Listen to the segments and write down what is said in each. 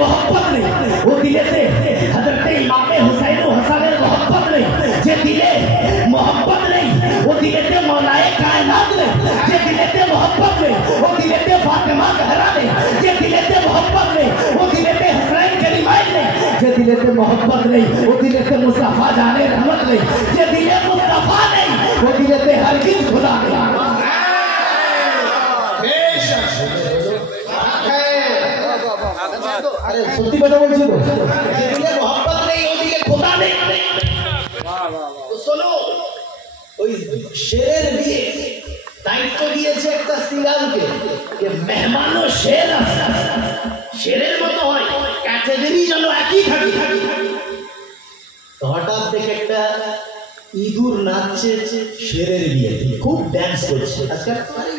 मोहब्बत नहीं, वो दिले से हजरत इमाम हुसैन हसन मोहब्बत नहीं, जे दिले मोहब्बत नहीं, वो दिले से मौलाए कायनात नहीं, जे दिले से मोहब्बत नहीं, वो दिले से फातिमा ज़हरा नहीं, जे दिले से मोहब्बत नहीं, वो दिले से हसनैन करीमाइन नहीं, जे दिले से मोहब्बत नहीं, वो दिले से मुस्तफा जाने रहमत नहीं, जे दिले मुस्तफा नहीं, वो दिले से हरगिज़ खुदा नहीं। अरे सत्य কথা বলছি তো, দিলে मोहब्बत नहीं, वो दिले खुदा नहीं। तो सुनो, ওই শেরের বিয়ে দায়িত্ব দিয়েছে একটা সিঙ্গারকে, যে মেহমানও শের আছে, শেরের মতো হয়, ক্যাটাগরি যেন একই থাকে। তো হঠাৎ দেখে একটা ইঁদুর নাচছে শেরের বিয়েতে, খুব ড্যান্স করছে। আজকে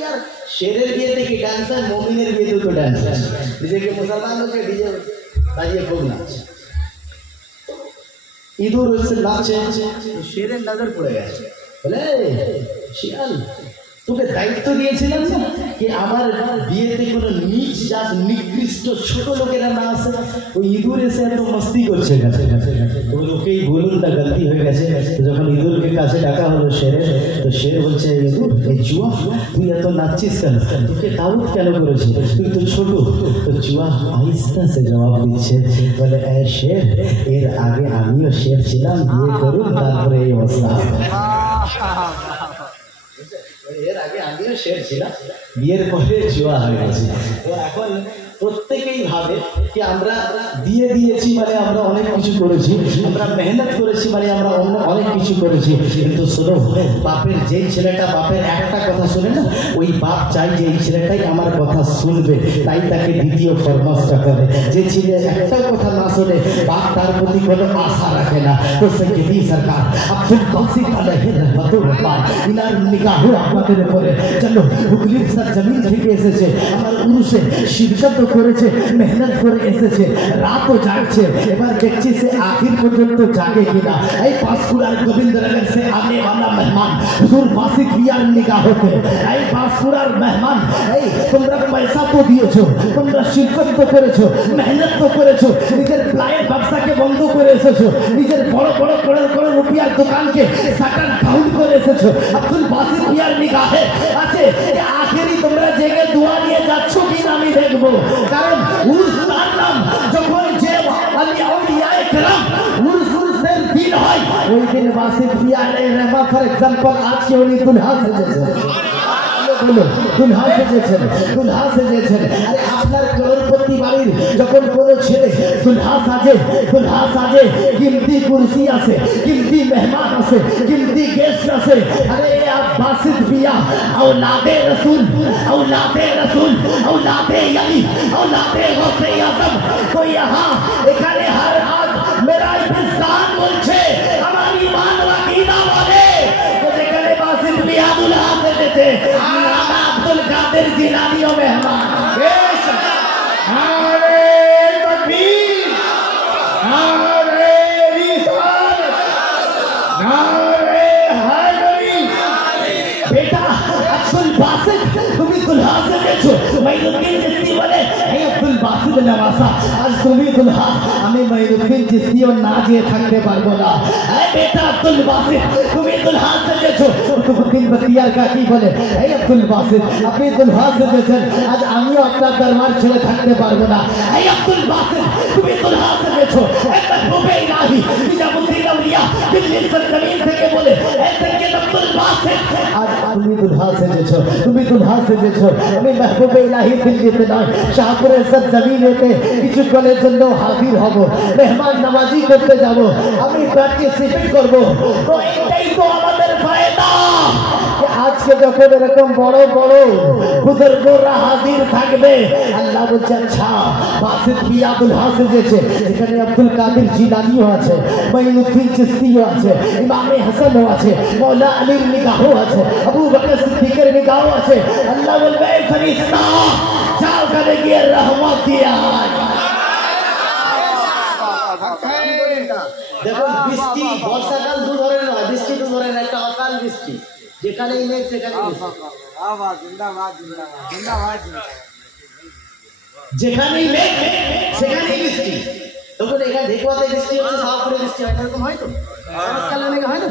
यार শেরের বিয়েতে কি ডান্স হয়, মুমিনের বিয়েতে তো ডান্স হয়। নিজেকে মুসলমান লোকে ডিজে বাজিয়ে খুব নাচছে, ইঁদুর হচ্ছে নাচছে, শেরের নজর পড়ে গেছে, বলে শিয়াল তোকে দায়িত্ব দিয়েছিলাম না कि আমার বিয়েতে কোনো নিচ জাত নিকৃষ্ট ছোট লোকেরা না আসে, ওই ইঁদুর এসে এত মস্তি করছে কাছে কাছে, ওই লোকেই বলুন না গলতি হয়ে গেছে। যখন ইঁদুরকে কাছে ডাকা হলো শেরের, তো শের বলছে ইঁদুর এই জুয়া তুই এত নাচছিস কেন, তোকে দাউদ কেন করেছে, তুই তো ছোট। তো জুয়া আহিস্তা সে জবাব দিচ্ছে, বলে এ শের, এর আগে আমিও শের ছিলাম, বিয়ে করুন তারপরে এই অবস্থা। এর আগে আমিও শের ছিলাম, বিয়ের পরে জুয়া হয়ে গেছে। তো এখন প্রত্যেকেই ভাবে कि আমরা দিয়ে দিয়েছি মানে আমরা অনেক কিছু করেছি, আমরা মেহনত করেছি মানে আমরা অনেক কিছু করেছি। কিন্তু শোনো, বাপের যেই ছেলেটা বাপের একটা কথা শুনে না, ওই বাপ চাই যে এই ছেলেটাই আমার কথা শুনবে, তাই তাকে দ্বিতীয় ফরমাসটা করে। যে ছেলে একটা কথা না শোনে, বাপ তার প্রতি কোনো আশা রাখে না। তো সৈয়দি সরকার আব্দুল বাসিত আলাইহি রাহমাতুল্লাহ ইনার নিগাহ আপনাদের উপরে যেন হুগলির সরজমিন থেকে এসেছে, আমার উরুসে শিরকত করেছে, মেহনত করে এসেছে, রাতও জাগছে। এবার দেখছি সে আখির পর্যন্ত জাগে কিনা। এই পাঁশকুড়ার গোবিন্দনগর से आने वाला मेहमान হুজুর বাসিত বিয়ার নিগাহতে, এই পাঁশকুড়ার মেহমান, এই তোমরা পয়সা তো দিয়েছো, তোমরা শিরকত তো করেছো, মেহনত তো করেছো, নিজের প্লায়ের ব্যবসাকে বন্ধ করে এসেছো, নিজের বড় বড় করোড় রুপিয়ার দোকানকে শাটার ডাউন করে এসেছো। আব্দুল বাসিত বিয়ার নিগাহে আছে, আখেরি তোমরা জেগে দোয়া নিয়ে যাচ্ছ কিনা আমি দেখবো। কারণ উরুস নাম যখন যে আউলিয়ায়ে কেরাম উরুসের দিন হয়, ওই দিন বাসিত বিয়া আলাইহির রহমত ফর एग्जांपल আজকে উনি দুলহা সেজেছেন, দুলহা সেজেছেন, দুলহা সেজেছেন। আরে আপনার করোড়পতি বাড়ির যখন কোনো ছেলে দুলহা সাজে, কিমতি কুরসি আছে, কিমতি মেহমান আছে, কিমতি গেস্ট আছে। আরে আপ বাসিত বিয়া औलादे रसूल, औलादे रसूल, औलादे अली, औलादे गौसे आजम। तो यहाँ এখানে हर आज मेरा इंसान বলছে আমার ঈমান ও আকীদা বলে যেখানে বাসিত বিয়া দুলহা সেজেছে, আব্দুল কাদের জিলানীও মেহমান। আরে তাকবীর, আরে রিসালাত, আরে হায়দারি। बेटा अब्दुल बासित তুমি দুলহা সেজেছো, মাইনুদ্দিন চিশতি বলে হে আব্দুল বাসিত নওয়াসা আজ তুমি দুলহা, আমি মাইনুদ্দিন চিশতিও না যেয়ে থাকতে পারবো না। হে বেটা আব্দুল বাসিত তুমি দুলহা সেজেছো, কুতুবউদ্দিন বখতিয়ার কাকি বলে হে আব্দুল বাসিত আপনি দুলহা সেজেছেন, আজ আমিও আপনার দরবার ছেড়ে থাকতে পারবো না। হে আব্দুল বাসিত তুমি দুলহা সেজেছো, হে মাহবুবে ইলাহি নিজামুদ্দিন আউলিয়া দিল্লির সরজমিন থেকে বলে হে সৈয়দ আব্দুল বাসিত আজ তুমি দুলহা সেজেছো, তুমি দুলহা সেজেছো। আমি মাহবুবে ইলাহি দিল্লিতে নয়, শাহপুরের সরজমিনেতে কিছুক্ষণের জন্য হাজির হব, মেহমান নামাজি করতে যাব, আমি পার্টিসিপেট করব। তো এটাই তো আমাদের ফায়দা, আজকে যখন এরকম বড় বড় বুজুর্গরা হাজির থাকবে, আল্লাহ বলছে আচ্ছা বাসিত বিয়া দুলহা সেজেছে, এখানে আব্দুল কাদের জিলানীও আছে, মাইনুদ্দিন চিশতিও আছে, ইমামে হাসানও আছে, মৌলা আলীর নিগাহও আছে, আবু বকর সিদ্দিকের নিগাহও আছে। আল্লাহ বলবে এই ফেরেশতা যাও করে গিয়ে রহমত দিয়া। দেখো বৃষ্টি বর্ষাকাল দু ধরনের হয়, বৃষ্টি দু ধরনের, একটা অকাল বৃষ্টি যেখানেই নেই সেখানেই যেখানেই মেঘ সেখানেই বৃষ্টি তখন এখানে ঢেকুয়াতে বৃষ্টি হচ্ছে, শাহপুরে বৃষ্টি হয়, এরকম হয় তো? শরৎকালে নাকি হয় না?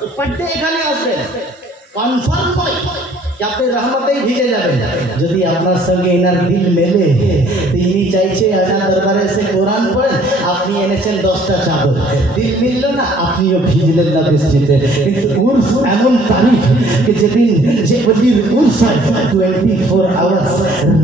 তো পাঠতে এখানে আসবেন, কনফার্ম হয় যে আপনি রহমতেই ভিজে যাবেন। যদি আপনার সঙ্গে এনার দিল মেলে, তিনি চাইছে আজান দরবারে এসে কোরআন পড়েন, আপনি এনেছেন 10টা চাদর, দিল মিলল না, আপনিও ভিজলেন না বৃষ্টিতে। কিন্তু উর্স এমন তারিখ যে যেদিন যে বলির উর্স হয় 24 আওয়ার্স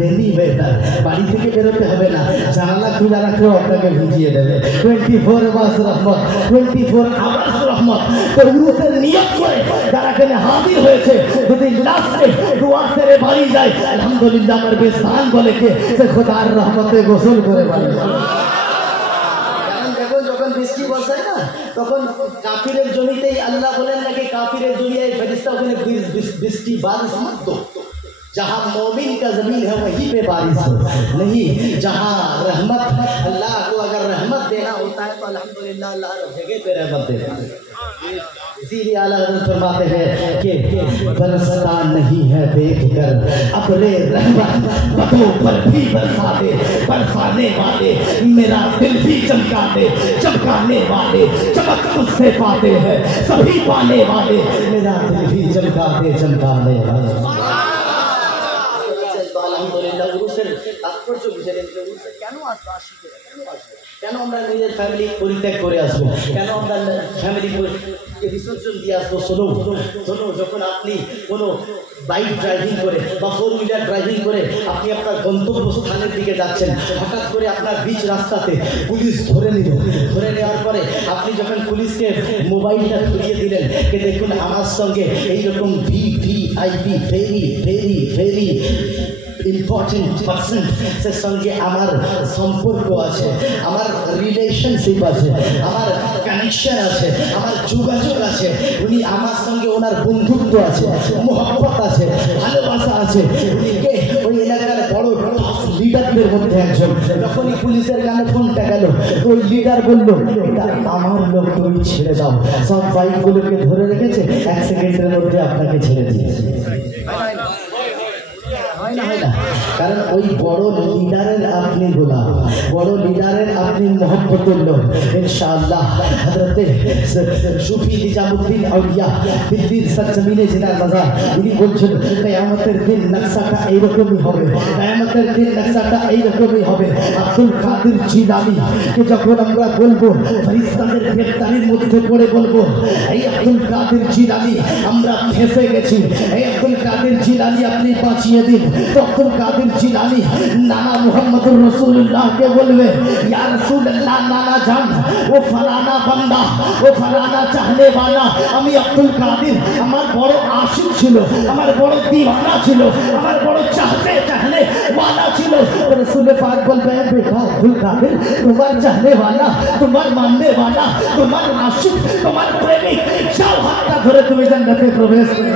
রেডি ওয়েদার, বাড়ি থেকে বেরোতে হবে না, জানালা খোলা রাখলেও আপনাকে ভিজিয়ে দেবে। 24 আওয়ার্স রহমত, 24 আওয়ার্স রহমত। তো উর্সের নিয়ত করে যারা এখানে হাজির হয়েছে, যদি লাস্টে দোয়া করে বাড়ি যায়, আলহামদুলিল্লাহ আমার বেসান বলে কে সে খোদার রহমতে গোসল করে বাড়ি যায়। কারণ দেখো যখন বৃষ্টি বর্ষায় না, তখন কাফিরের জমিতেই আল্লাহ বলেন নাকি কাফিরের জমিয়ায় ফেরেশতা ওখানে বৃষ্টি বারিশ মত দো, जहाँ मोमिन का जमीन है वहीं पे बारिश हो, नहीं जहाँ रहमत, अल्लाह को अगर रहमत देना होता है तो अल्हम्दुलिल्लाह अल्लाह हर जगह पे रहमत देता है। इसीलिए आला हज़रत फरमाते हैं कि बरसता नहीं है देख कर अपने रहमत, बदों पर भी बरसा दे, बरसाने वाले मेरा दिल भी चमका दे, चमकाने वाले चमक उससे पाते हैं, सभी पाने वाले मेरा दिल भी चमका दे, चमकाने वाले। আলহামদুলিল্লাহ উরুসের তাৎপর্য বুঝে নেন যে উরুসে কেন আসবো, আসবে কেন আসবে, কেন আমরা নিজের ফ্যামিলি পরিত্যাগ করে আসবো, কেন আমরা ফ্যামিলি বিসর্জন দিয়ে আসবো। শোনো শোনো, যখন আপনি কোনো বাইক ড্রাইভিং করে বা 4 হুইলার ড্রাইভিং করে আপনি আপনার গন্তব্যস্থানের দিকে যাচ্ছেন, হঠাৎ করে আপনার বিচ রাস্তাতে পুলিশ ধরে নিল, ধরে নেওয়ার পরে আপনি যখন পুলিশকে মোবাইলটা ধরিয়ে দিলেন যে দেখুন আমার সঙ্গে এইরকম VVIP very very very important person এর সঙ্গে আমার সম্পর্ক আছে, আমার রিলেশনশিপ আছে, আমার কানেকশন আছে, আমার যোগাযোগ আছে, উনি আমার সঙ্গে ওনার বন্ধুত্ব আছে, মোহব্বত আছে, ভালোবাসা আছে, উনিকে ওই এলাকার বড় লিডারদের মধ্যে একজন। যখনই পুলিশের কানে ফোনটা গেল, ওই লিডার বলল এটা আমার লোক, তুমি ছেড়ে দাও। সব বাইকগুলোকে ধরে রেখেছে, 1 সেকেন্ডের মধ্যে আপনাকে ছেড়ে দিয়েছে। কারণ ওই বড় লিডারের আপনি গোলাম, বড় লিডারের আপনি মোহব্বতের লোক। ইনশাআল্লাহ হযরতে সুফি নিজামুদ্দিন আউলিয়া দিল্লির সরজমিনে জিনার মাজার, উনি বলছেন কিয়ামতের দিন নকশাটা এইরকমই হবে, কিয়ামতের দিন নকশাটা এইরকমই হবে। আব্দুল কাদের জিলানী কে যখন আমরা বলবো, ফেরেশতাদের গ্রেফতারির মধ্যে পড়ে বলবো এই আব্দুল কাদের জিলানী আমরা ফেঁসে গেছি, এই আব্দুল কাদের জিলানী আপনি বাঁচিয়ে দিন। আব্দুল কাদের জিলানী নানা মুহাম্মদুর রাসূলুল্লাহ কে বলবে ইয়া রাসূলুল্লাহ, নানা জান ও ফালানা বান্দা, ও ফালানা চাহনে वाला, আমি আব্দুল কাদের আমার বড় আশিক ছিল, আমার বড় দিওয়ানা ছিল, আমার বড় চাহতে চাহনে वाला ছিল। রাসূল পাক বলবে বেটা আব্দুল কাদের, তোমার চাহনে वाला, তোমার মাননে वाला, তোমার আশিক, তোমার প্রেমিক, যাও হাতটা ধরে তুমি জান্নাতে প্রবেশ করো।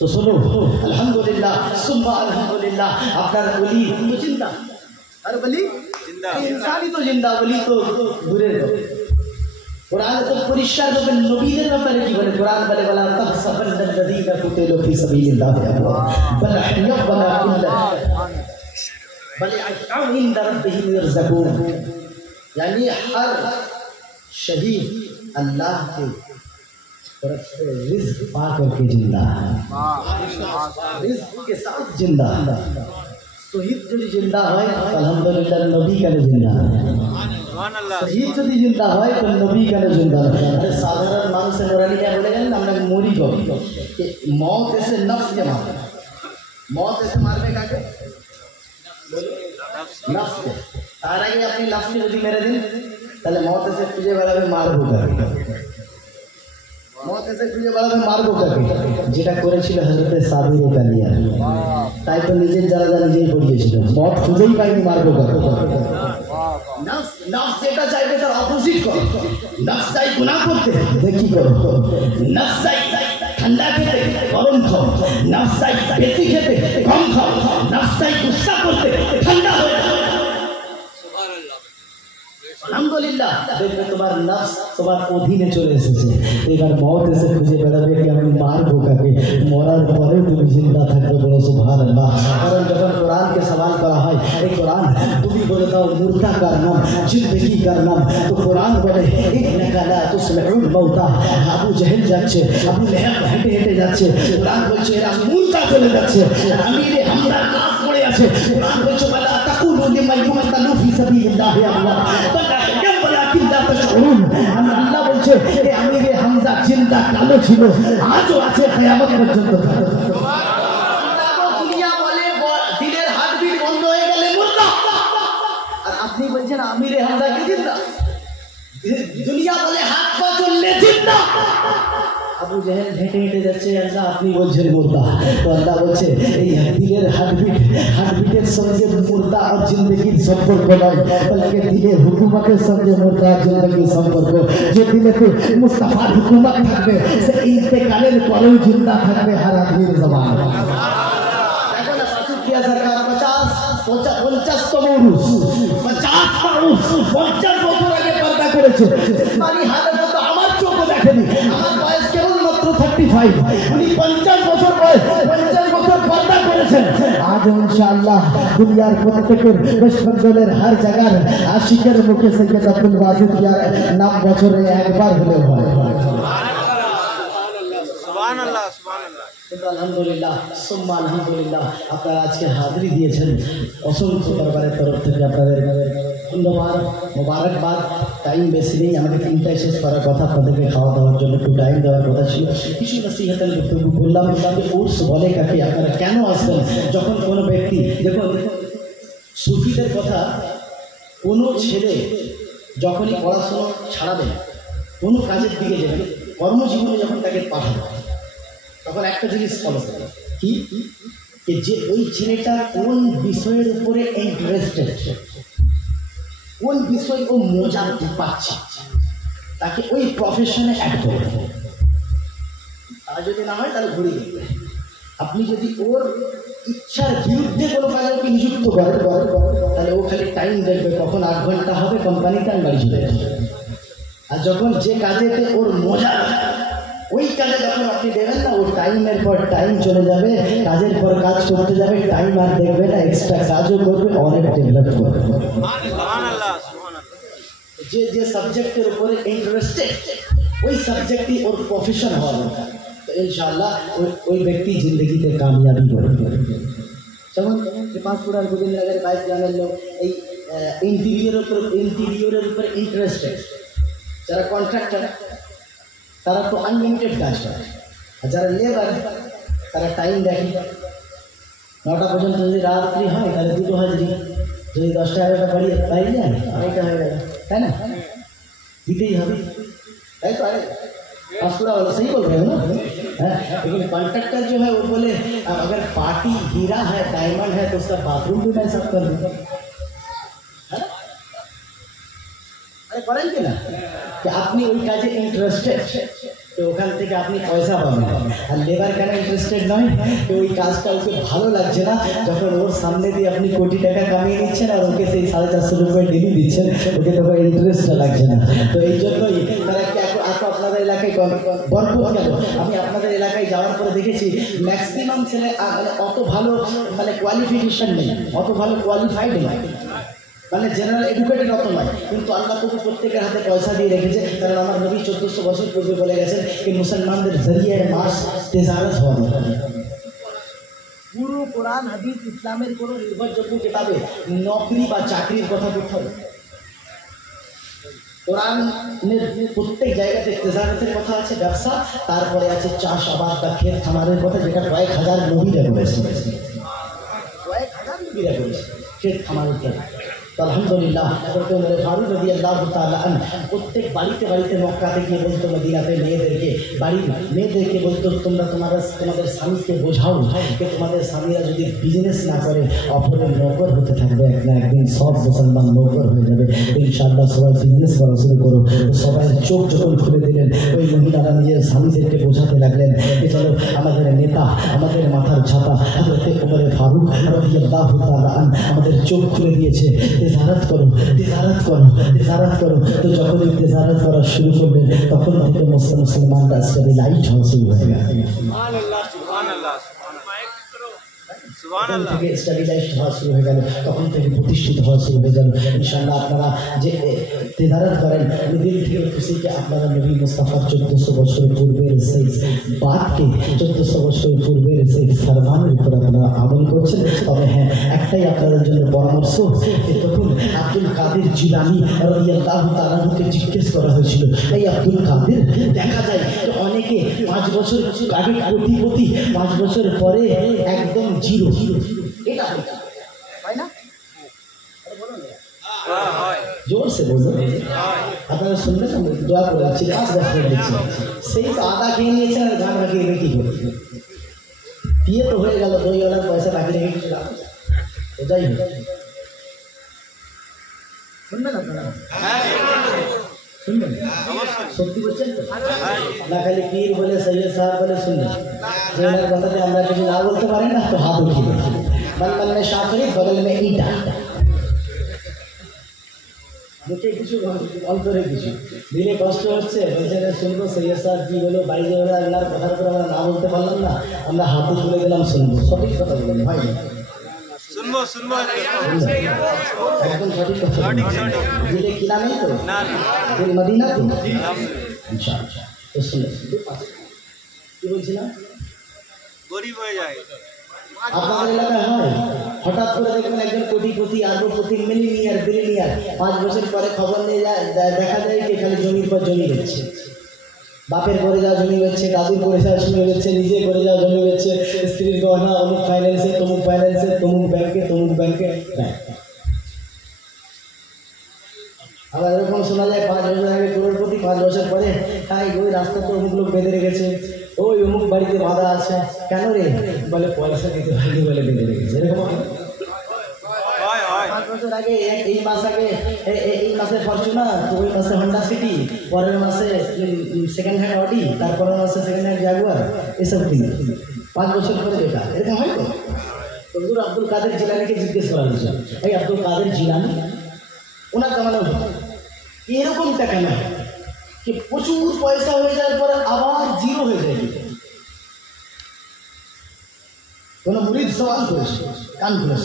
तो सुनो अल्हम्दुलिल्लाह सुम्मा अल्हम्दुलिल्लाह, আপনার वली तो जिंदा, আর वली जिंदा, इंसानी तो जिंदा, वली तो दूर है। कुरान तो পরিষ্কার ভাবে নবীদের ব্যাপারে কি বলে, কুরআন বলে বলা তাহসাবান্নাল্লাযীনা কুতিলু ফি সাবিলিল্লাহ বাল আহইয়া ওয়ালাকিন बल इंद रब्बिहिम यरज़क़ून, यानी हर शहीद अल्लाह के तरफ से रिज़्क़ पा करके जिंदा है, रिज़्क़ के साथ जिंदा है। शहीद जो जिंदा है अल्हम्दुलिल्लाह नबी का जिंदा है, शहीद जो जिंदा है तो नबी का जिंदा है। अरे साधारण मानुष से नूरानी क्या बोलेगा ना, আমরা মরি গো कि मौत ऐसे नफ्स के मारे, मौत ऐसे मारने का के नफ्स के तार आगे अपनी नफ्स के यदि मेरे दिन তাহলে मौत ऐसे तुझे वाला में मार होगा, मौत ऐसे तुझे वाला में मार होगा যেটা করেছিল হযরতে সাবির কালিয়া, তাই তো নিজের জানাজা নিজেই পড়িয়েছিল, মত খুঁজেই পাইনি মার হোগা। নফস নফস যেটা চাইবে তার অপোজিট করো, নফস চাই গুনাহ করতে দেখি করো, নফস চাই ঠান্ডা খেতে গরম খাও, নফস চাই বেশি খেতে কম খাও, নফস চাই গুসা করতে ঠান্ডা হয়ে আলহামদুলিল্লাহ দেখবে তোমার নফস তোমার অধীনে চলে এসেছে। এবার মত এসে খুঁজে বেড়াবে কি আমি মারবো কাকে, মরার পরে তুমি জিন্দা থাকবে, বলো সুবহানাল্লাহ। কারণ যখন কোরআনকে সওয়াল করা হয়, এই কোরআন তুমি বলে দাও মুর্দা কার নাম, জিন্দগি কার নাম, তো কোরআন বলে ইন্নাকা লা তুসমিউল মাউতা। আবু জাহেল যাচ্ছে, আবু লাহাব হেঁটে হেঁটে যাচ্ছে, কোরআন বলছে এরা মুর্দা চলে যাচ্ছে, আমিরে হামজার লাশ পড়ে আছে, কোরআন বলছে ওয়ালা তাকুলু লিমান ইউকতালু ফি সাবিলিল্লাহি আমওয়াত বাল আহইয়া ওয়ালাকিন লা তাশউরুন। আল্লাহ বলছে এই আমিরে হামজা জিন্দা কালো ছিল, আজও আছে, কিয়ামত পর্যন্ত থাকবে। দুনিয়া বলে দিলের হার্টবিট বন্ধ হয়ে গেলে মুর্দা, আর আপনি বলছেন আমিরে হামজা কি জিন্দা? দুনিয়া বলে হাত পা চললে জিন্দা। আবু জাহেল হেঁটে হেঁটে যাচ্ছে, আল্লাহ আপনি বলছেন মুর্দা। তো আল্লাহ বলছে এই দিলের হার্টবিটের সঙ্গে মুর্দা আর জিন্দগির সম্পর্ক নয়, বলকে দিলের হুকুমতের সঙ্গে মুর্দা আর জিন্দগির সম্পর্ক। যে দিলেতে মুস্তাফার হুকুমত থাকবে সে ইন্তেকালের পরেও জিন্দা থাকবে হার আদমির জবান। দেখো না শাসুকিয়া সরকার 50তম উরুস 50 বছর আগে পর্দা করেছে। মানে হাতের মতো আমার চোখও দেখেনি, আমার বয়স কেবলমাত্র 35, উনি 50 বছর বয়স, 50 বছর পর্দা করেছেন। আজ ইনশাআল্লাহ দুনিয়ার প্রত্যেকের বেশবঞ্জলের হার জায়গার আশিকের মুখে সৈয়দ আব্দুল ওয়াজিদ ইয়ার নাম বছরে একবার হলেও হয়। সুবহানাল্লাহ, সুবহানাল্লাহ। আলহামদুলিল্লাহ সুম্মা আলহামদুলিল্লাহ, আপনারা আজকে হাজিরি দিয়েছেন, অসংখ্য দরবারের তরফ থেকে আপনাদের ধন্যবাদ, মোবারকবাদ। টাইম বেশি নেই, আমাকে 3টায় শেষ করার কথা, আপনাদেরকে খাওয়া দাওয়ার জন্য একটু টাইম দেওয়ার কথা ছিল। কিছু নসিহতের বক্তব্য বললাম, উর্স বলে কাকে, আপনারা কেন আসবেন? যখন কোনো ব্যক্তি, দেখুন সুফিদের কথা, কোনো ছেলে যখনই পড়াশোনা ছাড়াবে, কোনো কাজের দিকে যাবে, কর্মজীবনে যখন তাকে পাঠাবে, তখন একটা জিনিস ফলো করে কি, যে ওই ছেলেটা কোন বিষয়ের উপরে ইন্টারেস্টেড, কোন বিষয় ও মজা পাচ্ছে, তাকে ওই প্রফেশনে অ্যাড করবে। তা যদি না হয় তাহলে ঘুরে দেখবে। আপনি যদি ওর ইচ্ছার বিরুদ্ধে কোনো কাজে ওকে নিযুক্ত করেন, তাহলে ও খালি টাইম দেখবে কখন 8 ঘন্টা হবে, কোম্পানিতে আমি বাড়ি চলে যাবে। আর যখন যে কাজেতে ওর মজা, ওই কাজে যখন আপনি দেবেন না, ও টাইমের পর টাইম চলে যাবে, কাজের পর কাজ করতে যাবে, টাইম আর দেখবে না, এক্সট্রা কাজও করবে, অনেক ডেভেলপ করবে। যে সাবজেক্টের উপরে ইন্টারেস্টেড, ওই সাবজেক্টই ওর প্রফেশন হওয়া দরকার। তো ইনশাআল্লাহ ওই ব্যক্তি জিন্দগিতে কামিয়াবি করবে। যেমন পাঁচপুরার গোবিন্দনগরের 22 গ্রামের লোক এই ইন্টিরিয়রের উপর ইন্টারেস্টেড। যারা কন্ট্রাক্টর তারা তো আনলিমিটেড কাজ করে, আর যারা লেবার তারা টাইম দেখে। 9টা পর্যন্ত যদি রাত্রি হয় তাহলে 2 হাজারি, যদি 10টা 11টা বাড়িয়ে বাইরে যায় অনেকটা হয়ে গেল, তাই না? দিতেই হবে, তাই তো। पाँचपुरा वाला सही बोल रहे हो ना? लेकिन कॉन्ट्रैक्टर जो है वो बोले अगर पार्टी हीरा है, डायमंड है, तो उसका बाथरूम भी मैं सब कर दूँगा। अरे करेंगे ना कि আপনি ওই কাজে ইন্টারেস্টেড, তো ওখান থেকে আপনি পয়সা পাবেন। আর লেবার কেন ইন্টারেস্টেড নয়? তো ওই কাজটা ওকে ভালো লাগছে না, যখন ওর সামনে দিয়ে আপনি কোটি টাকা কামিয়ে নিচ্ছেন আর ওকে সেই 450 রুপিয়া ডেলি দিচ্ছেন, ওকে তখন ইন্টারেস্টটা লাগছে না। তো এই জন্যই তারা কি আপনাদের এলাকায় বরকত কেন? আমি আপনাদের এলাকায় যাওয়ার পরে দেখেছি ম্যাক্সিমাম ছেলে অত ভালো মানে কোয়ালিফিকেশন নেই, অত ভালো কোয়ালিফাইড নেই, মানে জেনারেল এডুকেটেড অত নয়, কিন্তু আল্লাহ তো প্রত্যেকের হাতে পয়সা দিয়ে রেখেছে। কারণ আমার নবী 1400 বছর পূর্বে বলে গেছেন যে মুসলমানদের জরিয়ে মাস তেজারত হওয়া দরকার। পুরো কোরআন হাদিস ইসলামের কোনো নির্ভরযোগ্য কিতাবে নকরি বা চাকরির কথা করতে হবে। কোরআনের প্রত্যেক জায়গাতে তেজারতের কথা আছে, ব্যবসা, তারপরে আছে চাষাবাদ বা ক্ষেত খামারের কথা, যেটা কয়েক হাজার নবীরা বলেছে, কয়েক হাজার নবীরা বলেছে ক্ষেত খামারের কথা। তো আলহামদুলিল্লাহ ফারুক রাদিয়াল্লাহু তাআলা প্রত্যেক বাড়িতে বাড়িতে মক্কাতে গিয়ে বলতো, মদিনাতে মেয়েদেরকে বলতো, তোমরা তোমাদের স্বামীকে বোঝাও যে তোমাদের স্বামীরা যদি বিজনেস না করে অপরের নৌকর হতে থাকবে, এক না একদিন সব মুসলমান নৌকর হয়ে যাবে। ইনশাআল্লাহ সবাই বিজনেস করা শুরু করো। সবাই চোখ যখন খুলে দিলেন, ওই মহিলারা নিজের স্বামীদেরকে বোঝাতে লাগলেন যে চলো আমাদের নেতা, আমাদের মাথার ছাতা হযরত ওমর ফারুক রাদিয়াল্লাহু তাআলা আমাদের আমাদের চোখ খুলে দিয়েছে, তেজারত করো, তেজারত করো, তেজারত করো। তো যখনই তেজারত করা শুরু করবেন তখন থেকে মুসলমানরা স্টেবিলাইজ হওয়া শুরু হয়ে গেল। থেকে স্টেবিলাইজ হওয়া শুরু হয়ে গেল, তখন থেকে প্রতিষ্ঠিত হওয়া শুরু হয়ে গেল। ইনশাআল্লাহ আপনারা যে তেজারত করেন, দিল থেকে খুশিকে আপনারা নবী মুস্তাফার 1400 বছর পূর্বের সেই বাতকে, 1400 বছর পূর্বের সেই ফরমানের উপর আপনারা আমল করছেন। তবে হ্যাঁ, একটাই আপনাদের জন্য পরামর্শ, যে তখন আব্দুল কাদের জিলানী রাদিয়াল্লাহু তাআলাকে জিজ্ঞেস করা হয়েছিল, এই আব্দুল কাদের, দেখা যায় অনেকে 5 বছর আগে কোটিপতি, 5 বছর পরে একদম জিরো। এটা হয় না? जोर से बोलो, আপনারা শুনবেন, দোয়া করে যাচ্ছি, 5-10 মিনিট দিচ্ছি। সেই তো আদা খেয়ে নিয়েছেন আর গান বাকি রেখে কি করবে? বিয়ে তো হয়ে গেল, দইওয়ালার পয়সা বাকি রেখে কিছু লাভ আছে? তো যাই হোক, শুনবেন আপনারা? শুনবেন? সত্যি বলছেন তো? না খালি পীর বলে, সৈয়দ সাহেব বলে শুনবেন। যে ওনার কথাতে আমরা কিছু না বলতে পারি না তো হাত উঠিয়ে বলবেন में शाफरी बगल में ईटा, মুখে কিছু অন্তরে কিছু দিলে কষ্ট হচ্ছে, বলছে শুনবো সৈয়দ সাহেব কি বলো, বাইরে ওরা আল্লাহর কথার উপর আমরা না বলতে পারলাম না, আমরা হাতে তুলে দিলাম শুনবো। সঠিক কথা বললেন ভাই, শুনবো শুনবো একদম সঠিক কথা। দিলে কিনা নেই তো, দিল মদিনা তো, ইনশাআল্লাহ। তো শুনে কি বলছিলাম, গরিব হয়ে যায় আপনাদের এলাকায় হয়, হঠাৎ করে দেখবেন একজন কোটিপতি, আরবপতি, মিলিনিয়ার, বিলিনিয়ার, 5 বছর পরে খবর নিয়ে যায়, দেখা যায় যে খালি জমির পর জমি বেচছে, বাপের করে যাওয়া জমি বেচছে, দাদুর করে যাওয়া জমি বেচছে, নিজে করে যাওয়া জমি বেচছে, স্ত্রীর গহনা অমুক ফাইন্যান্সে, তমুক ফাইন্যান্সে, তমুক ব্যাংকে, তমুক ব্যাংকে। আবার এরকম শোনা যায় 5 বছর আগে করোড়পতি, 5 বছর পরে তাই ওই রাস্তা তো অমুক লোক বেঁধে রেখেছে, ওই অমুক বাড়িতে বাঁধা আছে, কেন রে, বলে পয়সা দিতে পারিনি বলে বেঁধে রেখেছে। এরকম 5 বছর আগে এই মাস আগে এই মাসে ফরচুনার, তো ওই মাসে হন্ডা সিটি, পরের মাসে সেকেন্ড হ্যান্ড অডি, তারপরের মাসে সেকেন্ড হ্যান্ড জাগুয়ার, এসব কিনে 5 বছর পরে বেকার। এরকম হয় তো? হুজুর আব্দুল কাদের জিলানীকে জিজ্ঞেস করা হয়েছে, এই আব্দুল কাদের জিলানী ওনার জামানো এরকমটা কেন কি প্রচুর পয়সা হয়ে যাওয়ার পরে আবার জিরো হয়ে যায়? কোন মুরিদ সওয়াল করেছে, কান খুলে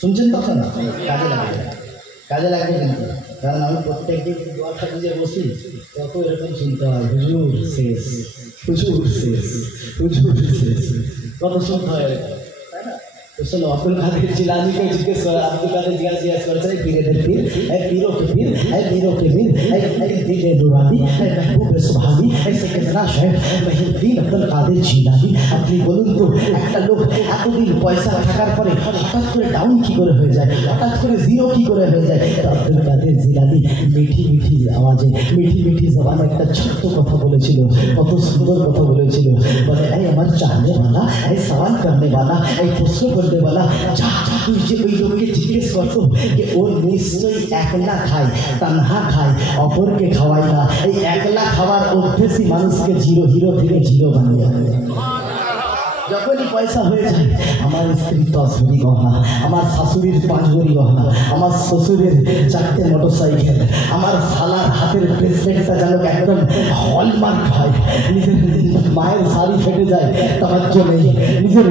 শুনছেন তো না? কাজে লাগবে, কাজে লাগবে কিন্তু, কারণ আমি প্রত্যেক দিন দোয়াটা বুঝে বসি, তত এরকম শুনতে হয়, হুজুর শেষ, হুজুর শেষ, হুজুর শেষ, কত শুনতে হয়, তাই না? শোনো, আব্দুল কাদের জিলানীকে জিজ্ঞেস করা, আব্দুল কাদের জিজ্ঞেস করেছে, পীরের পীর, পীরো কে পীর, পীরো কে পীর, দিলে নুরানি, মেহবুব সুবহানি, সেকেন্ডরা সাহেব মহিউদ্দিন আব্দুল কাদের জিলানী। আপনি বলুন তো, একটা লোক এতদিন পয়সা থাকার পরে হঠাৎ করে ডাউন কি করে হয়ে যায়, হঠাৎ করে জিরো কি করে হয়ে যায়? তো আব্দুল কাদের জিলানী মিঠি মিঠি আওয়াজে, মিঠি মিঠি জবানে একটা ছোট্ট কথা বলেছিল, কত সুন্দর কথা বলেছিল। বলে, এই আমার চাহনে वाला, এই সওয়াল করনে वाला, এই প্রশ্ন করনে वाला, যা তুই যে ওই লোককে জিজ্ঞেস করতো যে ও নিশ্চয়ই একলা খায়, তানহা খায়, অপরকে খাওয়ায় না, এই একলা খাওয়ার অভ্যেসই মানুষকে জিরো হিরো থেকে জিরো বানিয়ে দেয়। যখনই পয়সা হয়ে যায়, আমার স্ত্রীর 10 ভরি গহনা, আমার শাশুড়ির 5 ভরি গহনা, আমার শ্বশুরের 4টে মোটরসাইকেল, আমার শালার হাতের ব্রেসলেটটা যেন একদম হলমার্ক হয়, নিজের মায়ের শাড়ি ফেটে যায়, তাহাজ্জু নেই, নিজের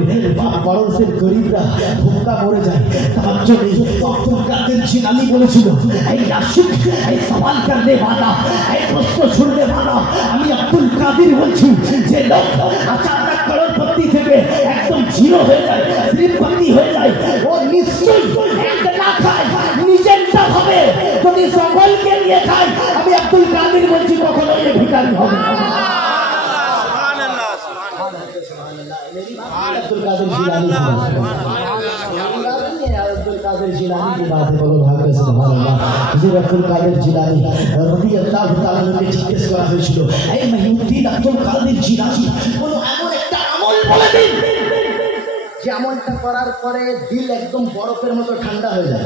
পড়োশের গরিবরা ভুক্কা মরে যায়, তাহাজ্জু নেই। আব্দুল কাদের জিলানী বলেছিল, এই আশিক, এই সওয়াল করনে वाला, এই প্রশ্ন ছুড়নে वाला, আমি আব্দুল কাদের বলছি, যে লোক আচানক করোড়পতি থেকে একদম জিরো হয়ে যায়, শ্রীপতি হয়ে যায়, ও নিশ্চয়ই একলা খায়, নিজেরটা হবে। যদি সকলকে নিয়ে খায়, আমি আব্দুল কাদের বলছি, কখনো এ ভিখারি হবে না। আব্দুল কাদের জিলানী, আব্দুল কাদের জিলানী की बात है, बोलो भाग से सुभान अल्लाह। হুজুর আব্দুল কাদের জিলানী রাদিয়াল্লাহু তাআলাকে জিজ্ঞেস করা হয়েছিল, এই মহিউদ্দিন আব্দুল কাদের জিলানী, বলো এমন একটা আমল বলে দিন যে আমলটা করার পরে দিল একদম বরফের মতো ঠান্ডা হয়ে যায়।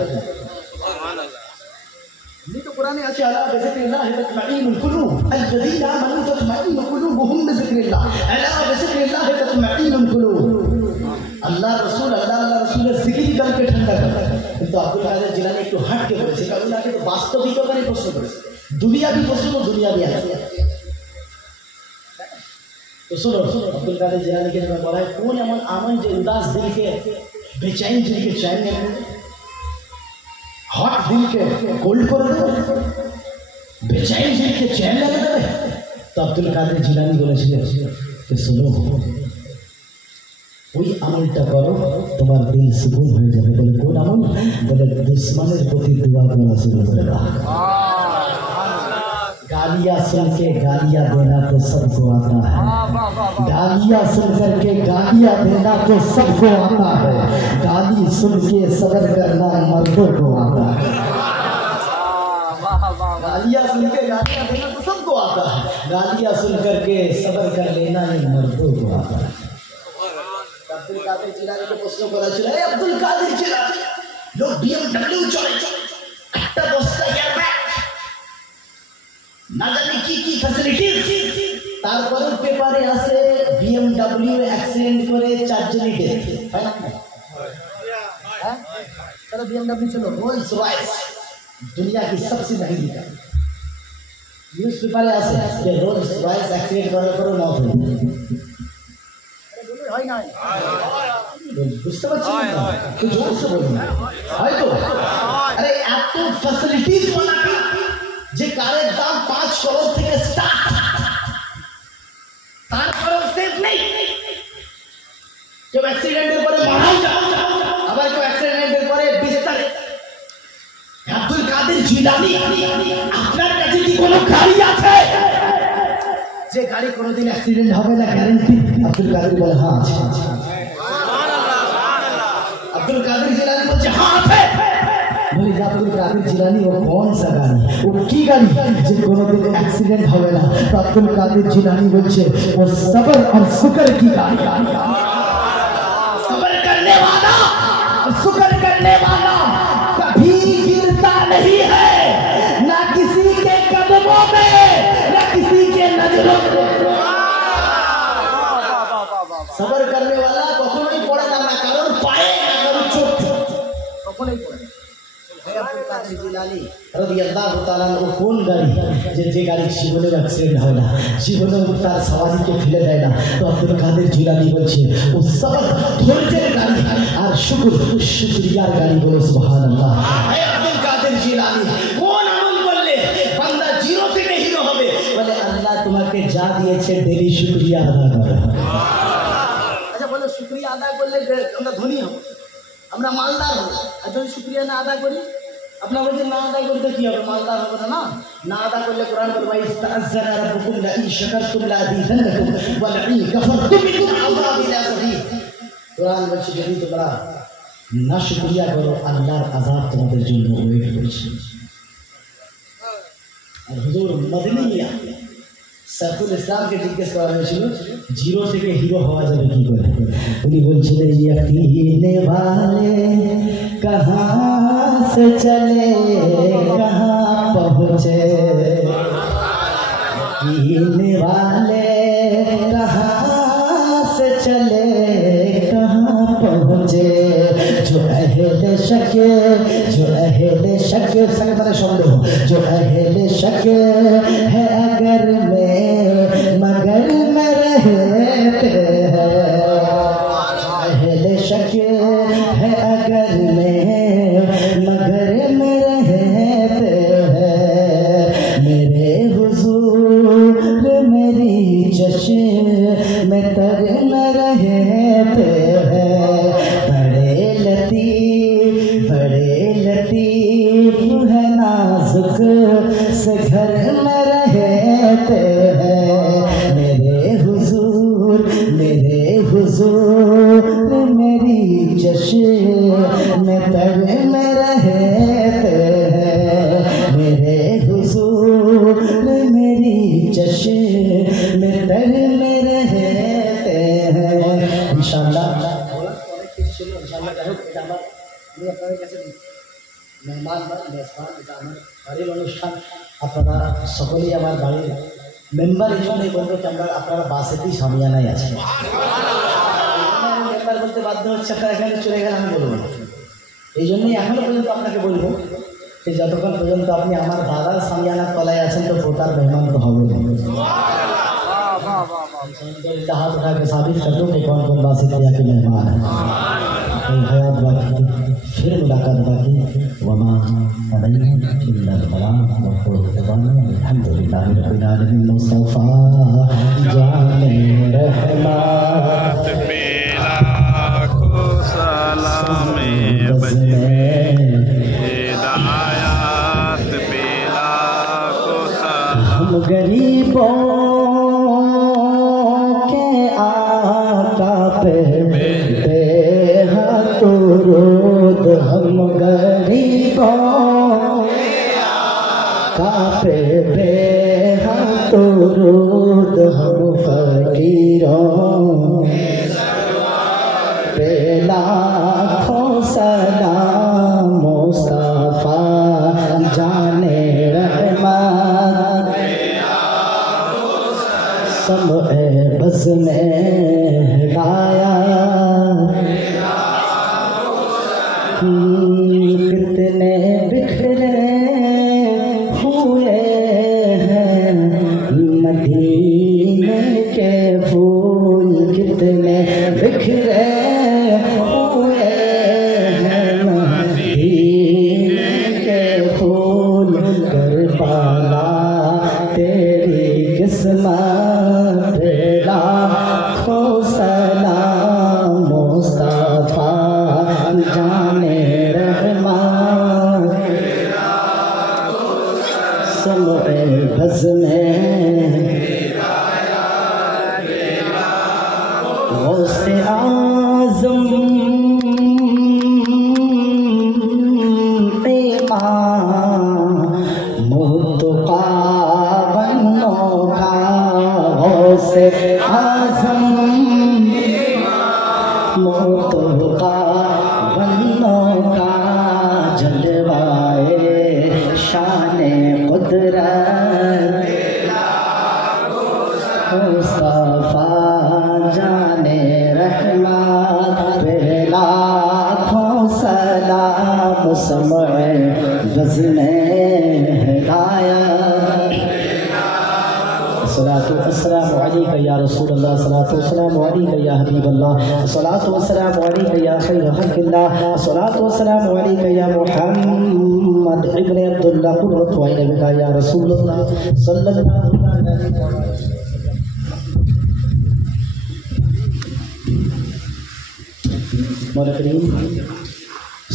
তো কোরআনে আছে, আলা বিযিকরিল্লাহ তাতমাইনুল কুলুব, আল্লাযীনা আমানু তাতমাইনু কুলুবুহুম বিযিকরিল্লাহ, আলা বিযিকরিল্লাহ তাতমাইনুল কুলুব। আল্লাহ রসুলের জিকির কালকে ঠান্ডা করে। কিন্তু আব্দুল কাদের জিলানী একটু হাটকে বলেছে, কারণ আগে তো বাস্তবিকতারই প্রশ্ন করেছে, দুনিয়াবি প্রশ্ন তো দুনিয়াবি আছে। तो सुनो अब्दुल कादिर जिलानी के बड़ा है कौन एमन आमन जो उदास दिल के बेचैन दिल के चैन में हॉट दिल के कोल्ड कर दे, बेचैन दिल के चैन लगे दे। तो अब्दुल कादिर जिलानी बोलेছিলেন कि सुनो ওই আমলটা করো তোমার দিল সুকুন হয়ে যাবে। বলে কোন আমল? বলে দুশ্মনের প্রতি দোয়া করা শুরু করে দাও। गालियाँ सुन के गालियाँ देना तो सबको आता है, गालियाँ सुन करके गालियाँ देना तो सबको आता है, गाली सुन के सब्र करना मर्दों को आता है। गालियाँ सुन के गालियाँ देना तो सबको आता है, गालियाँ सुन करके सब्र कर लेना ये मर्दों को आता है। अब्दुल कादिर जिलानी के प्रश्न करा ছিল, এই আব্দুল কাদের জিলানী লোক BMW চলে, একটা বস্তা এয়ারব্যাগ না জানি কি কি ফ্যাসিলিটিস, তারপরে পেপারে আসে BMW অ্যাক্সিডেন্ট করে 4 জনই ডেথ হয় না? হ্যাঁ चलो BMW चलो रोल्स रॉयस दुनिया की सबसे महंगी कार, न्यूज पेपारे আসে যে रोल्स रॉयस অ্যাক্সিডেंट করার পরে মত হয় না, বুঝতে পারছেন না? তো জোর से বলুন হয়তো। আরে এত ফ্যাসিলিটিস বানাতে যে কারের দাম 5 করোড় থেকে স্টার্ট, তারপরেও সেফ নেই। কেউ অ্যাক্সিডেন্টের পরে মারাও যায়, আবার কেউ অ্যাক্সিডেন্টের পরে বিস্তারে। আব্দুল কাদের জিলানী আপনার কাছে কি কোনো গাড়ি আছে যে গাড়ি কোনোদিন অ্যাক্সিডেন্ট হবে না গ্যারান্টি? আব্দুল কাদের বলে হ্যাঁ আছে। আব্দুল কাদের জিলানী বলছে হ্যাঁ আছে। बोले अब्दुल कादिर जिलानी वो कौन सा गाड़ी, वो की गाड़ी जो कोनो दिन एक्सीडेंट होवे ना? तो अब्दुल कादिर जिलानी बोलছে वो सब्र और शुक्र की गाड़ी, सब्र करने वाला और शुक्र करने वाला कभी गिरता नहीं है, ना किसी के कदमों में ना किसी के नजरों में। सब्र करने वाला কখনোই পড়ে না, না কারণ পায়ে না কারণ চোখ, কখনোই পড়ে না। আব্দুল কাদের জিলানী রাদিয়াল্লাহু তাআলা ও কোন গাড়ি যে গাড়ি জীবনে অ্যাক্সিডেন্ট হয় না, জীবনে তার সওয়ারিকে ফেলে দেয় না? তো আব্দুল কাদের জিলানী বলছে ও সবর ধৈর্যের গাড়ি আর শুকরিয়ার গাড়ি। বলে সুবহানাল্লাহ। হে আব্দুল কাদের জিলানী কোন আমল করলে বান্দা জিরো থেকে হিরো হবে? বলে আল্লাহ তোমাকে যা দিয়েছে ডেলি শুকরিয়া আদা করো। আচ্ছা বলো শুকরিয়া আদা করলে আমরা ধনী হব, আমরা মালদার হব, আর যদি শুকরিয়া না আদা করি? আপনার বলছেন না আদায় করতে কি হবে? মালদার হবে না, না আদা করলে কোরআন বলবে ইস্তাআযানা রাব্বুকুম লা ইন শাকারতুম লা আযীদান্নাকুম ওয়া লা ইন কাফারতুম ইন আযাবি লাশাদীদ। কোরআন বলছে যদি তোমরা না শুকরিয়া করো আল্লাহর আযাব তোমাদের জন্য ওয়েট করছে। আর হুজুর মদনী মিয়া সাইফুল ইসলামকে জিজ্ঞেস করা হয়েছিল জিরো থেকে হিরো হওয়া যাবে কি করে? উনি বলছিলেন ইয়াকিনে वाले कहाँ से चले कहाँ पहुँचे, याकीने वाले कहाँ से चले कहाँ पहुँचे, जो अहले शक मैंने सन्देह, जो अहले शक है अगर में मगर में रहते हैं, अहले शक है अगर में मगर में रहते हैं, मेरे हुजूर मेरी चश्म में तर में रहते हैं, बड़े लतीफ है नाजुक से घर में रहते हैं, मेरे हुजूर मेरी चश्म में तर में रहते हैं, मेरे हुजूर मेरी चश्म में तर में रहते हैं। इंशाअल्लाह मेहमान বাড়ির অনুষ্ঠান আপনারা সকলেই আমার বাড়ির মেম্বার, এই জন্যই বলবো যে আপনারা বাসেতেই সামিয়ানায় আছেন। বারবার বলতে বাধ্য হচ্ছে, আপনারা এখানে চলে গেলে আমি বলবো না। এই জন্যই এখনো পর্যন্ত আপনাকে বলবো যে যতক্ষণ পর্যন্ত আপনি আমার দাদার সামিয়ানার তলায় আছেন তো পোতার মেহমান তো হবে না। हाथ उठा के साबित कर दो कि कौन कौन बासितिया के मेहमान है। हयात बाकी फिर मुलाकात बाकी। वमा अलैना इल्ला अल-बलाग व क़ुरबाना अल्हम्दुलिल्लाहि रब्बिल आलमीन। मुस्तफ़ा जाने रहमत लाखों सलामे हिदायत पे लाखों सलाम। हम गरीबों दे हाथुरूद, हम गरीबों का पे दे हाथुरूद, हम फकीरों पे लाखों सलाम। मुस्तफा जाने रहमत समए बज़ में हिदाया। कितने बिखरे हुए हैं मदीने के फूल, कितने बिखरे हुए हैं मदीने के फूल। करबला तेरी किस्मत लाखों सलाम। मुस्तफा जाने रहमत समए बज़ में गौसे आज़म मुर्तक़ा बनो का, गौसे आज़म मुर्तक़ा बनो का, जलवाए शाने कुदरत मुस्तफा जाने रहमत पे लाखों सलाम। समए बज़ में हिदायत। सलातु वस्सलामु अलैका या रसूल अल्लाह, सलातु वस्सलामु अलैका या हबीब अल्लाह, सलातु वस्सलामु अलैका या खैर खल्क़िल्लाह, सलातु वस्सलामु अलैका या मुहम्मद इब्न अब्दुल्लाह कुर्रतु अय्निका या रसूल अल्लाह सल्लल्लाहु अलैहि वसल्लम। मौला करीम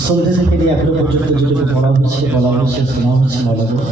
সন্ধ্যে থেকে নিয়ে এখনো পর্যন্ত যদি বলা হচ্ছে শোনা হচ্ছে মৌলানা,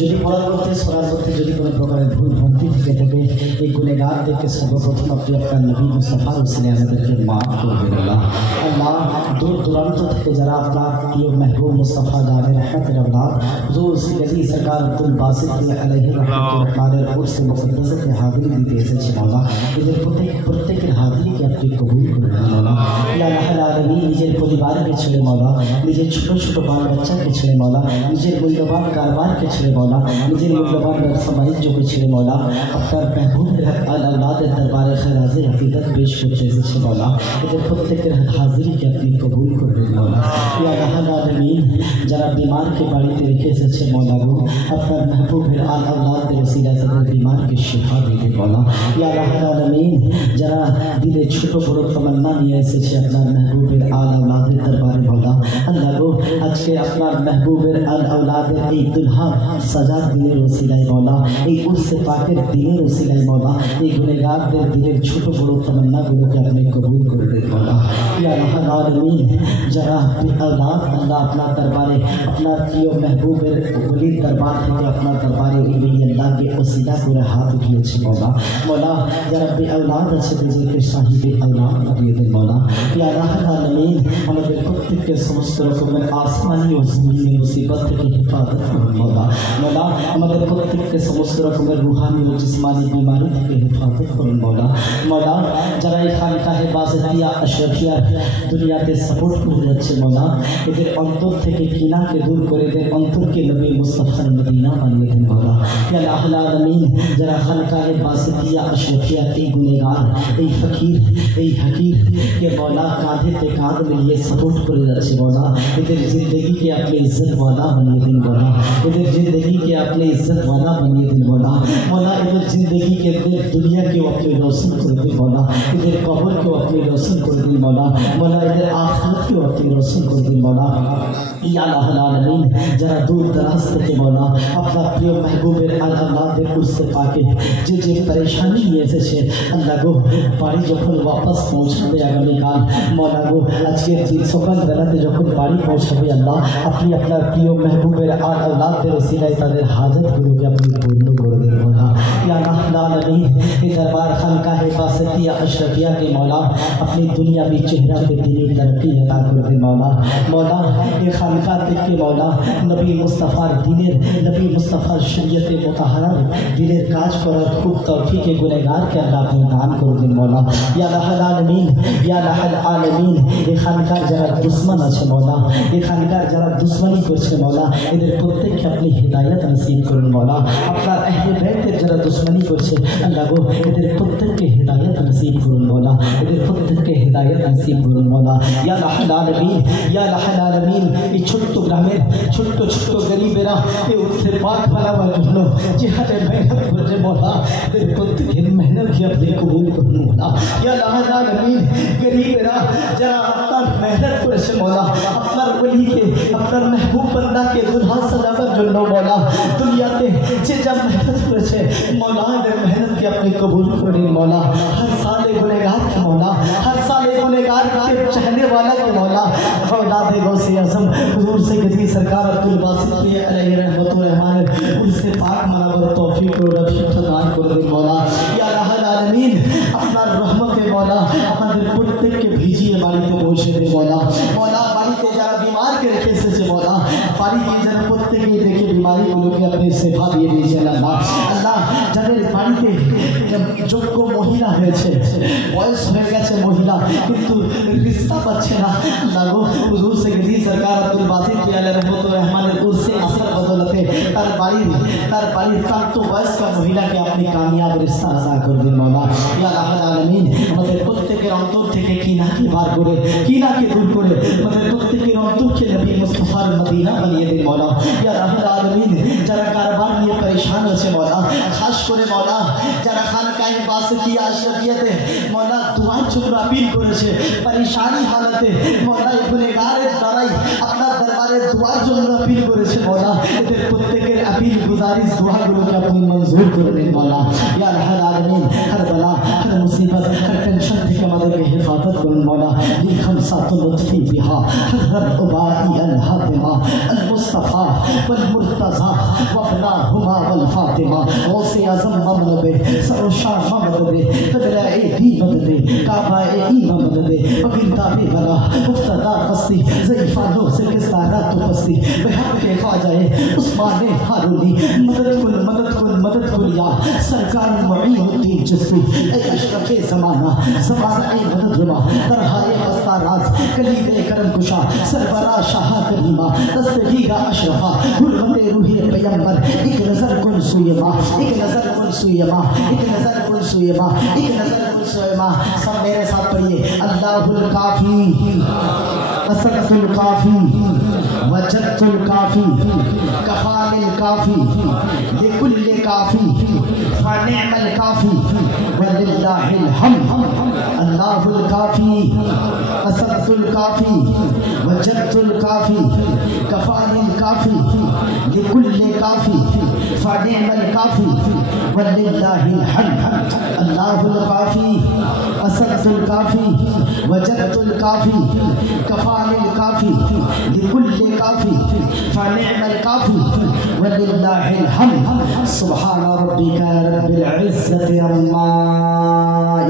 যদি পড়ার মধ্যে শোনার মধ্যে যদি কোনো প্রকারের ভুল ভ্রান্তি থেকে থাকে এই গুণেগারদেরকে সর্বপ্রথম আপনি আপনার নবী মুস্তাফার ওসিলে আমাদেরকে মাফ করবেন আল্লাহ। আল্লাহ দূর দূরান্ত থেকে যারা আপনার প্রিয় মেহবুব মুস্তাফা দানে রহমতের আওলাদ হুজুর গদি সরকার আব্দুল বাসিত আলাইহি রহমাতুল্লাহির উরস মুকদ্দাসে হাজিরি দিতে এসেছে মৌলা, এদের প্রত্যেকের হাজিরিকে আপনি কবুল করবেন মৌলা। ইয়া রাব্বুল আলামিন নিজের পরিবারকে ছেড়ে মৌলা, নিজের ছোট ছোট বাল বাচ্চাকে ছেড়ে মৌলা, নিজের মূল্যবান কারবারকে ছেড়ে মৌলা, নিজের মূল্যবান ব্যবসা বাণিজ্যকে ছেড়ে মৌলা আপনার মেহবুবের আল্লাহদের দরবারে খেরাজে আকিদত পেশ করতে এসেছে মৌলা, এদের প্রত্যেকের হাজিরিকে আপনি কবুল করবেন মৌলা। ইয়া রাব্বুল আলামিন যারা বিমারকে বাড়িতে রেখে এসেছে মৌলা গো, আপনার মেহবুবের আল্লাহদের ওসিলায় তাদের বিমারকে শিফা দিবে মৌলা। ইয়া রাব্বুল আলামিন যারা দিলে ছোট বড় তামান্না নিয়ে এসেছে আপনার মেহবুবের আল্লাহদের দরবারে মৌলা, আল্লাহ গো আজকে আপনার মেহবুবের আল্লাহদের এই দুলহা সাজাদ দিনের ওসিলায় মৌলা, এই উরসে পাকের দিনের ওসিলায় মৌলা, এই গুনেগারদের দিলের ছোট বড় তামান্নাগুলোকে আপনি কবুল করে দেন মৌলা। ইয়া রাব্বুল আলামিন যারা আল্লাহ আপনার দরবারে আপনার প্রিয় মেহবুবের ওলির দরবার থেকে আপনার দরবারে এই আল্লাহকে ওসিলা করে হাত উঠিয়েছে মৌলা, মৌলা যারা বেআওলাদ আছে নিজেকে সাহিবে আওলাদ বানিয়ে দেন মৌলা। ইয়া রাব্বুল আলামিন আমাদের প্রত্যেককে সমস্ত রকমের আসমানি ও জমিনি মুসিবত থেকে হেফাজত করুন মওলা। মওলা আমাদের প্রত্যেককে সমস্ত রকমের রুহানি ও জিসমানি বিমারি থেকে হেফাজত করুন মওলা। মওলা যারা এই খানকাহে বাসতিয়া আশরাফিয়া দুনিয়াতে সাপোর্ট করে যাচ্ছে মওলা, এদের অন্তর থেকে কিনাকে দূর করে এদের অন্তরকে নবী মুস্তাফার মদিনা বানিয়ে দেন মওলা। ইয়া আল্লাহুল আলামিন যারা খানকাহে বাসতিয়া আশরাফিয়া এই গুনেগার, এই ফকির, এই হাকির के मौला कांधे पे कांध मिलिए सपोर्ट করে যাচ্ছে मौला, এদের जिंदगी के अपने इज्जत वाला बनिए दिन मौला, এদের जिंदगी के अपने इज्जत वाला बनिए दिन मौला। मौला এদের जिंदगी के दिल दुनिया के अपने रोशन করে দিন मौला, এদের कब्र को अपने रोशन করে দিন मौला। मौला এদের आखिरत को अपने रोशन করে দিন मौला। या अल्लाहुल आलमीन যারা দূর दराज থেকে मौला আপনার প্রিয় महबूबের আল্লাহদের কুরসে পাকে যে যে परेशानी নিয়ে এসেছে আল্লাহ গো, বাড়ি যখন वापस পৌঁছাবে আগামীকাল মওলা গো, আজকের দিন সকালবেলাতে যখন বাড়ি পৌঁছাবে আল্লাহ, আপনি আপনার প্রিয় महबूबের আল্লাহদের ওসিলায় তাদের হাজতগুলোকে আপনি পূর্ণ করে দিন মওলা। या अल्लाहुल आलमीन ये दरबार खानकाहे बासतिया अशरफिया के मौला अपनी दुनियावी चेहरा पे दीनी तरक्की अता कर दे मौला। मौला ये खानका के मौला नबी मुस्तफ़ार दिনের नबी मुस्तफ़ार शरीयत मुताहरा दिलेर काज করার खूब तौफीक गुनहगार के अल्लाह अपने दान कर दें मौला। या अल्लाहुल आलमीन या अल्लाहुल आलमीन ये खानकार যারা दुश्मन আছে मौला, ये खानकार যারা दुश्मनी করছে मौला, এদের প্রত্যেককে আপনি হিদায়াত নসিব করুন मौला। আপনার আহলে বাইতের যারা दुश्मनी করছে আল্লাহ গো, এদের প্রত্যেককে হিদায়াত নসিব করুন मौला, এদের প্রত্যেককে হিদায়াত নসিব করুন मौला। या अल्लाहुल आलमीन या अल्लाहुल आलमीन এই ছোট্ট গ্রামের ছোট্ট ছোট্ট গরিবেরা এই উৎসে পাক বানাবার জন্য জিহাদে মেহনত করছে मौला, এদের প্রত্যেকের মেহনতকে আপনি কবুল করুন मौला। या अल्लाहुल आलमीन গরিবেরা যারা আপনার মেহনত করেছে मौला, আপনার ওলিকে আপনার महबूब বান্দাকে দুলহা সাজাবার জন্য मौला দুনিয়াতে যে যা মেহনত করেছে मौला, এদের মেহনতকে আপনি কবুল করুন मौला। हर साल गुनहगार के मौला, हर साल गुनहगार के चाहने वाला के मौला औलाद गौसे आज़म हुजूर सैयदी सरकार अब्दुल बासित अलैहि रहमत व रहमान उनसे पाक मनावर तौफीक और रफ़ीक़ दान कर दे मौला। या अल्लाहुल आलमीन আপনার রহমতে मौला আমাদের প্রত্যেককে ভিজিয়ে বাড়িতে পৌঁছে দে मौला। मौला বাড়িতে যারা বিমারকে রেখে এসেছে मौला, বাড়িতে যেন প্রত্যেকেই দেখে বিমারিগুলোকে আপনি সেবা দিয়ে দিয়েছেন আল্লাহ। আল্লাহ যাদের বাড়িতে যোগ্য মহিলা হয়েছে, বয়স হয়ে গেছে মহিলা কিন্তু রিস্তা পাচ্ছে না আল্লাহ গো, হুজুর সৈয়দি সরকার আব্দুল বাসিত আলাইহি রহমত ও রহমানের উরসে আসর বদলতে তার বাড়ির প্রাপ্ত বয়স্ক মহিলাকে আপনি কামিয়াব রিস্তা আতা করে দিন मौला। या अल्लाहुल आलमीन আমাদের প্রত্যেকের অন্তর থেকে কিনাকে বার করে কিনাকে দূর করে আমাদের প্রত্যেকের অন্তরকে নবী মুস্তাফার মদিনা বানিয়ে দিন मौला। या अल्लाहुल आलमीन যারা কারবার নিয়ে परेशान আছে मौला, খাস করে मौला যারা খানকাহে বাসতিয়া আশরাফিয়াতে मौला দুয়ার জন্য আপিল করেছে परेशानी हालते मौला গুনহগারের দ্বারাই আপনার দরবারে দুয়ার জন্য আপিল করেছে मौला, এদের প্রত্যেকের আপিল গুজারিশ দোয়াগুলোকে আপনি মঞ্জুর করে নিন मौला। या अल्लाहुल आलमीन हर बला हर मुसीबत हर टेंशन থেকে আমাদেরকে হেফাজত করুন मौला। লিখান সাতুল লুৎফি বিহা হযরত উবাই আল হাতিমা আল মুস্তাফা ওয়াল মুরতজা ওয়াবনা হুমা ওয়াল ফাতিমা গৌসে আজম মমনবে সরশা মমদবে তদলা এদি মদদে কাবা এ মমদবে বকিলতা বে বলা মুফতদা কস্তি জয়ফানো से किस्तारा तो पस्ती बहक के ख्वाजाए उस्माने हारूनी मदद कुल या सरकार मुईनुद्दीन चिश्ती ए अशरफे ज़माना ए मदद रुमा तरहाए हस्ता राज कलीदे करम कुशा सरबरा शाह करीमा दस्तगीरा अशरफा हुर्मते रूही पैगंबर एक नजर कुल सुयमा एक नजर कुल सुयमा एक नजर कुल सुयमा एक नजर कुल सुयमा। सब मेरे साथ पढ़िए अल्लाहुल काफी असदुल काफी वजदुल काफी कफालिल काफी लिकुल्ल काफी फनिअमल काफी वलिल्लाहिल हम्द। अल्लाहुल काफी असदुल काफी वजदुल काफी कफालिल काफी लिकुल्ल काफी फनिअमल काफी वलिल्लाहिल हम्द। अल्लाहुल काफी असदुल काफी वजदुल काफी कफालिल काफी लिकुल्ल काफी फनिअमल काफी वलिल्लाहिल हम्द। सुब्हान रब्बिका रब्बिल इज्जति अम्मा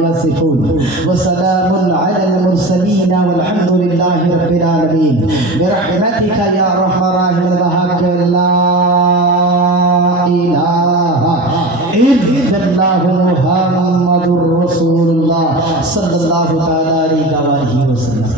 यसिफून व सलामुन अलल मुरसलीन वल्हम्दुलिल्लाहि अल्हम्दुलिल्लाहि रब्बिल आलमीन बिरहमतिका या अरहमर राहिमीन बहक ला इलाहा इल्लल्लाहु मुहम्मदुर रसूलुल्लाह सल्लल्लाहु तआला अलैहि वसल्लम।